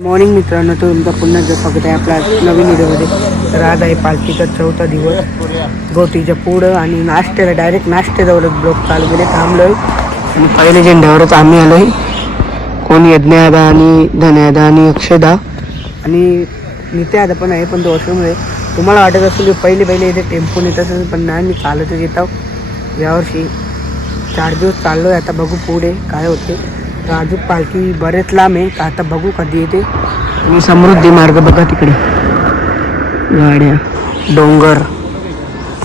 Morning मित्रांनो तर तुमचा पुन्हा एकदा स्वागत आहे आपल्या नवीन व्हिडिओमध्ये. तर आज आहे पालखीचा चौथा दिवस. गोटीच्या पुढं आणि नाश्त्याला डायरेक्ट नाश्त्याजवळच ब्लॉक चालू केले. थांबलोय. आणि पहिले झेंड्यावरच आम्ही आलोय. कोण यज्ञादा आणि धन्यादा आणि अक्षदा आणि नित्यादा पण आहे पण तो वॉशरूममध्ये तुम्हाला वाटत असेल की पहिले पहिले इथे टेम्पो नेत असेल पण नाही मी चालतच येत आहो यावर्षी चार दिवस चाललो आहे आता बघू पुढे काय होते. तर अजून पालखी बरेच लांब आहे तर आता बघू कधी येते. आणि समृद्धी मार्ग बघा तिकडे. गाड्या डोंगर.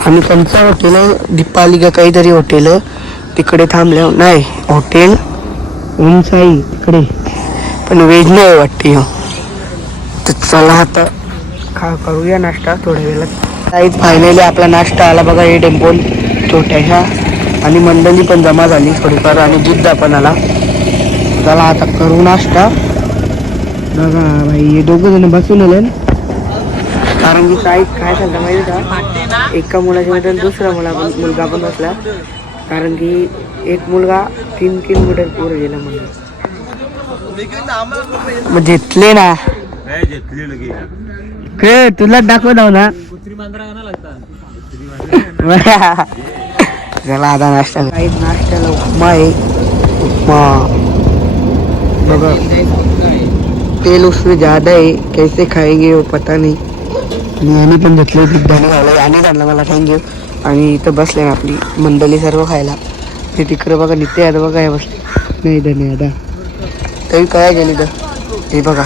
आणि त्यांचं हॉटेल दीपाली का काहीतरी हॉटेल तिकडे थांबल्या नाही हॉटेल उंचाई तिकडे. पण वेज नाही वाटते हो. तर चला आता खा करूया नाश्ता थोड्या वेळात. काहीच फायनली आपला नाश्ता आला बघा हे टेम्पोल छोट्याशा. आणि मंडळी पण जमा झाली थोडीफार आणि जिद्दा पण आला. चला आता करू नाश्ता. बघा भाई हे दोघं जण बसून आले कारण की काय काय झालं माहिती का? एका मुलाच्या मध्ये दुसरा मुला मुलगा पण बसला. कारण की एक मुलगा तीन किलोमीटर पूर गेला म्हणजे मग घेतले ना. काय तुला दाखव दाव ना. चला आता नाश्ता काही नाश्त्याला उपमा आहे. उपमा. बघा तेल उसमें ज्यादा है कैसे खाएंगे वो पता नहीं। आणि पण घेतले बिड्डाने खायला याने आणलं मला थँक्यू आणि इथं बसले ना आपली मंडळी सर्व खायला। ते तिकडं बघा नित्य आता बघा या बसले नाही धन्यवाद तरी काय गेली तर हे बघा.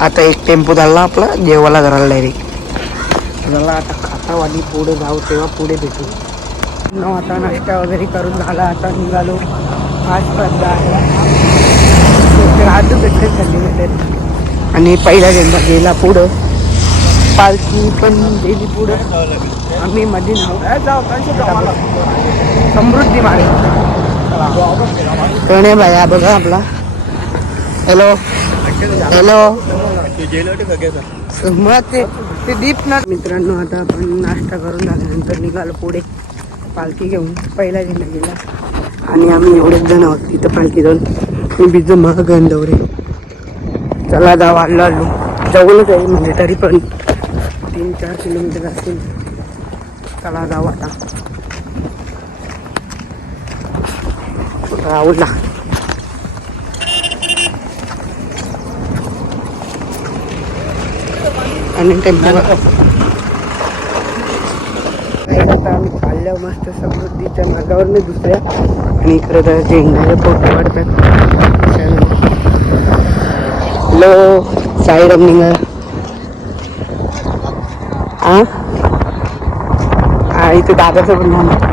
आता एक टेम्पो झाला आपला जेवायला घराला डायरेक्ट झाला आता खाता आणि पुढे जाऊ तेव्हा पुढे भेटू. आता नाश्ता वगैरे करून झाला आता निघालो. आज पण भेटले खाल्ली भेटत आणि पहिला झेंडा गेला पुढं. पालखी पण गेली पुढं. आम्ही मध्ये समृद्धी मागे कणे बाया? बघा आपला. हॅलो हॅलो मग ते ते दीप ना मित्रांनो आता आपण नाश्ता करून झाल्यानंतर निघालो पुढे. पालखी घेऊन. पहिला झेंडा गेला. आणि आम्ही एवढेच जण आहोत तिथं पालखी जाऊन मी बिजू महाग दौरे चला जा वाढला आलो जवळच आहे म्हणजे तरी पण. तीन चार किलोमीटर असतील. चला जा वाटा राहुलला आणि टेम्पो आता आम्ही चालल्या मस्त समृद्धीच्या मार्गावरनं दुसऱ्या आणि इकडे तर झेंड्याचे फोटो काढतात हॅलो साई रमनिंग हा इथे दादाचं पण आहे.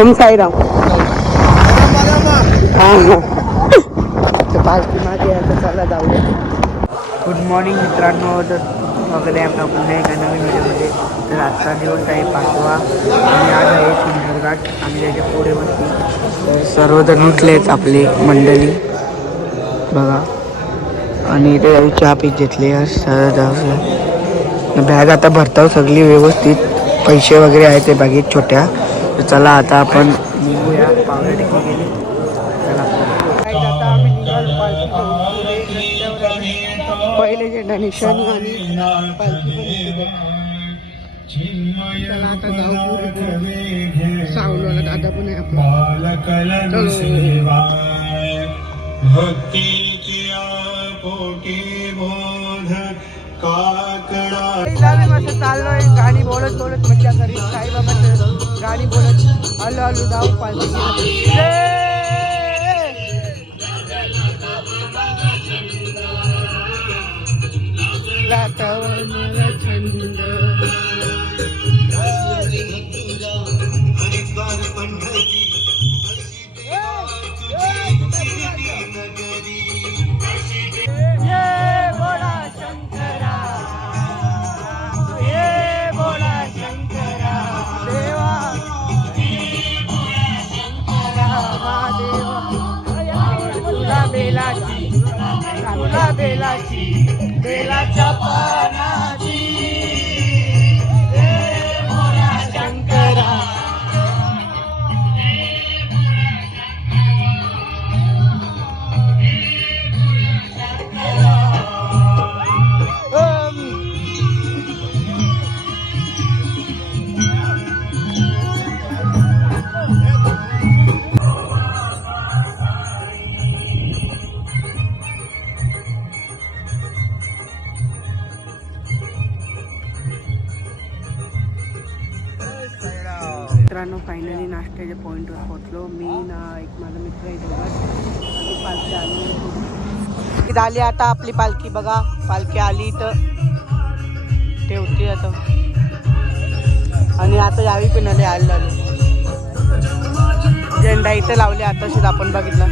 ओम साईराम. हा तर पालखी मागे आहे तर चला जाऊया. गुड मॉर्निंग मित्रांनो तर आहे आपला पुन्हा एका नवीन व्हिडिओमध्ये. तर आजचा दिवस आहे पाचवा आणि आज आहे सुंदरघाट आम्ही त्याच्या पुढे तर सर्वजण उठलेच आपली मंडळी. बघा. आणि इथे आम्ही चहा पीत घेतली बॅग आता भरताव सगळी व्यवस्थित. पैसे वगैरे आहेत ते बागेत छोट्या. तर चला आता आपण निघूया. टेकली गेली. चला. पहिले झेंडा निशाणी आणि आता जाऊ पुढे दादा पण आहे मस्त चाललोय. गाणी बोलत बोलत मज्जा करीत. साईबाबाचं गाणी बोलत हलू आलो जाऊ पालखी वातावरणाला थंड ये मित्रांनो फायनली नाश्त्याच्या पॉईंटवर पोहोचलो. मी ना एक माझा मित्र आहे दोघं पालखी आली. झाली आता आपली पालखी बघा. पालखी आली इथं. ठेवते आता. आणि आता यावी पिणाले आले आलो झेंडा इथं लावले आताशीच आपण बघितलं.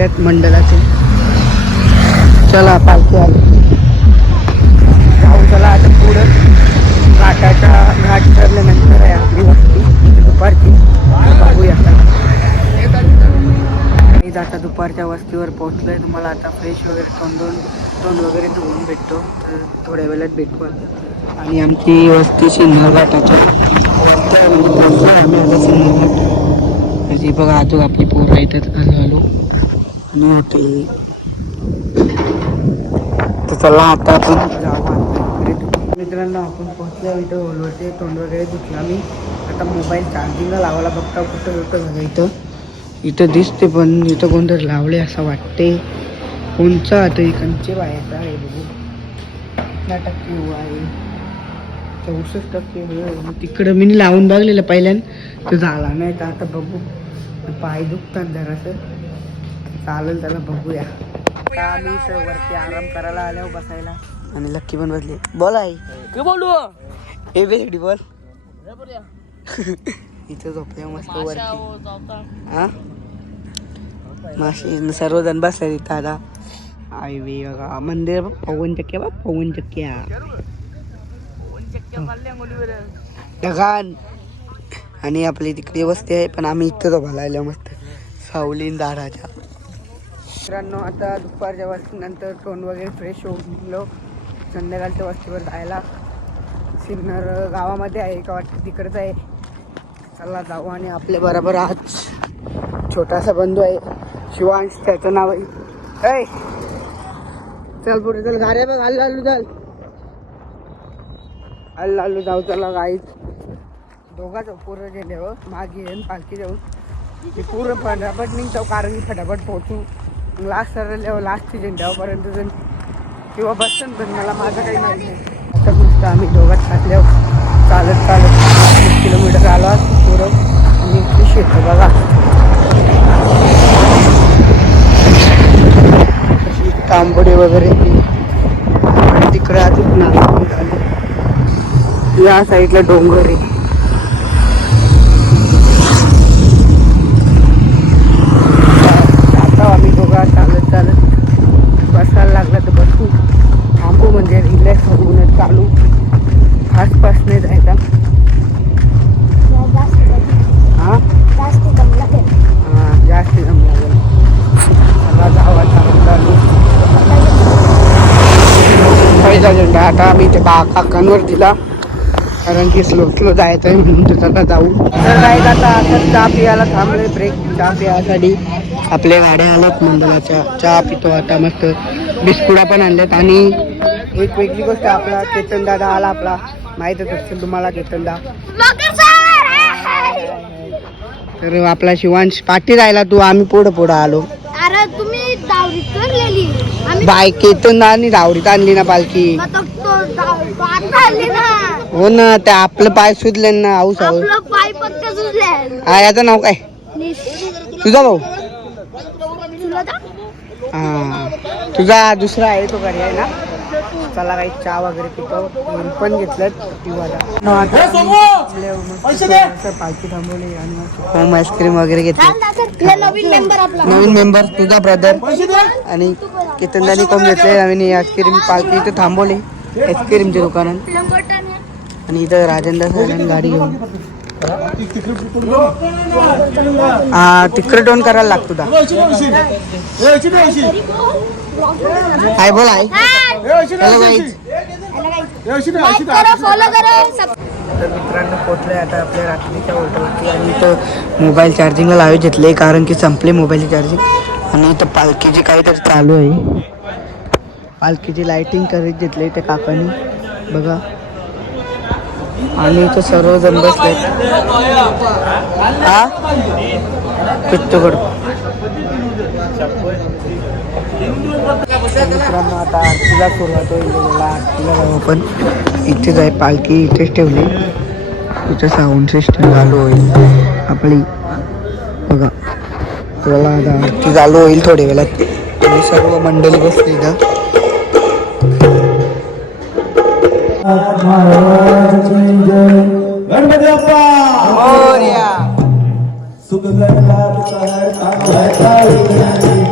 लागल्यात मंडळाचे. चला पालखी आली. जाऊ चला आता पुढं घाटाच्या घाट ठरल्यानंतर आहे आपली वस्ती. दुपारची. बघूया मी आता दुपारच्या वस्तीवर पोहोचलोय. तुम्हाला आता फ्रेश वगैरे तोंडून तोंड वगैरे धुवून भेटतो. तर थोड्या वेळात भेटू आता. आणि आमची वस्ती सिन्नर घाटाच्या आम्ही आता घाट. बघा आजू आपली पोरं येतात आलो आलो. आणि हॉटेल तर चला आता आपण मित्रांनो आपण पोहोचलो इथं ओलवरती तोंड वगैरे दुखला मी आता मोबाईल चार्जिंगला लावायला बघता कुठं कुठं बघा इथं. इथं दिसते पण इथं कोणतरी लावले असं वाटते. कोणचा आता इकडचे बाहेरचा आहे बघू. कितना टक्के हुआ आहे. चौसष्ट टक्के मग तिकडं मी लावून बघलेलं पहिल्यान तो झाला नाही तर आता बघू. पाय दुखतात जरासं. चालेल त्याला बघूया. आता आम्ही इथं वरती आराम करायला आल्यावर बसायला. आणि लक्की पण बसली. बोल आई. बोलू? ए बेसडी बोल. इथं झोपल्या मस्त वरती. हा माशी सर्वजण बसले तिथं आता. आई वे बघा मंदिर पवन चक्क्या बघ पवन चक्क्या ढगान. आणि आपली तिकडे वस्ती आहे पण आम्ही इथं झोपायला आलो मस्त. सावलीन दाराच्या. मित्रांनो आता दुपारच्या वस्तीनंतर तोंड वगैरे फ्रेश होऊन गेलो संध्याकाळच्या वस्तीवर जायला. सिन्नर गावामध्ये आहे का वाटतं तिकडंच आहे. चला जाऊ आणि आपल्या बरोबर आज छोटासा बंधू आहे शिवांश त्याचं नाव आहे. ऐ! चल पुढे चल गाड्या बघ हल्ला हल्लू चल. हल्ला हल्लू जाऊ चला गाईत दोघाच पूर्ण गेले हो मागे येऊन पालखी जाऊन पूर्ण फटाफट निघतो कारण फटाफट पोहोचू. लास्ट सरलेवर लास्ट झेंड्यावरपर्यंत जण किंवा बसन पण मला माझं काही माहिती नाही. तर नुसतं आम्ही दोघात खातल्या चालत चालत एक किलोमीटर आलो असतो पुरं. आणि इथली शेतं बघा. तांबडे वगैरे आणि तिकडे अजून झाले या साईडला डोंगर आहे. बा काकांवर दिला. कारण की स्लो स्लो जायचं आहे म्हणून तर चला जाऊ. तर काय आता आता चहा पियाला थांबलोय. ब्रेक चहा पियासाठी. आपल्या गाड्या आल्यात मंडळाच्या. चहा पितो आता मस्त. बिस्कुटा पण आणल्यात आणि एक वेगळी गोष्ट आपला केतन दादा आला आपला. माहीतच असेल तुम्हाला केतन तर आपला शिवांश पाठी राहिला तू. आम्ही पुढं पुढं आलो. बाय केतन आणि दावरीत आणली ना पालखी. हो ना ते आपलं पाय सुजले ना आऊस पाय पक्क सुटले हा याचं नाव काय? तुझा भाऊ? हा. तुझा दुसरा आहे तो घरी आहे ना? चला काही चहा वगैरे पितो. पण घेतल्यात पिवाला पालखी थांबवली आणि होम आईस्क्रीम वगैरे घेतली. नवीन मेंबर आपला. नवीन मेंबर तुझा ब्रदर आणि कितनदानी कोण घेतले नवीन आईस्क्रीम पालखी इथं थांबवली. आईस्क्रीमच्या दुकानात. आणि इथं राजेंद्र सरांनी गाडी घेऊन. हा तिकडे टोन करायला लागतो काय बोल आहे तर मित्रांनो पोचलोय आता आपल्या रात्रीच्या हॉटेलवरती आणि इथं मोबाईल चार्जिंगला लावे घेतले कारण की संपले मोबाईलची चार्जिंग आणि इथं पालखीची काहीतरी चालू आहे. पालखीची लायटिंग करीत घेतली त्या काकांनी. बघा. आणि इथं सर्वजण बसले हा? पित्तगड मित्रांनो आता आरतीला सुरुवात होईल. आरतीला जाऊ आपण. इथेच आहे पालखी इथेच ठेवली. इथं साऊंड सिस्टम चालू होईल. आपली बघा. आपल्याला आता आरती चालू होईल थोड्या वेळात. सर्व मंडळी बसते इथं. गणपती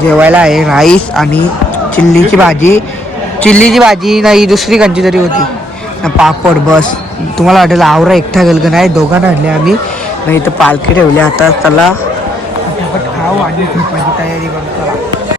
जेवायला आहे राईस आणि चिल्लीची भाजी. चिल्लीची भाजी नाही दुसरी कंची तरी होती. ना पापड बस. तुम्हाला वाटेल आवरा एकटा गेल का नाही दोघांना आणले आम्ही. नाही तर पालखी ठेवली आता त्याला खाऊ आणि तयारी करतो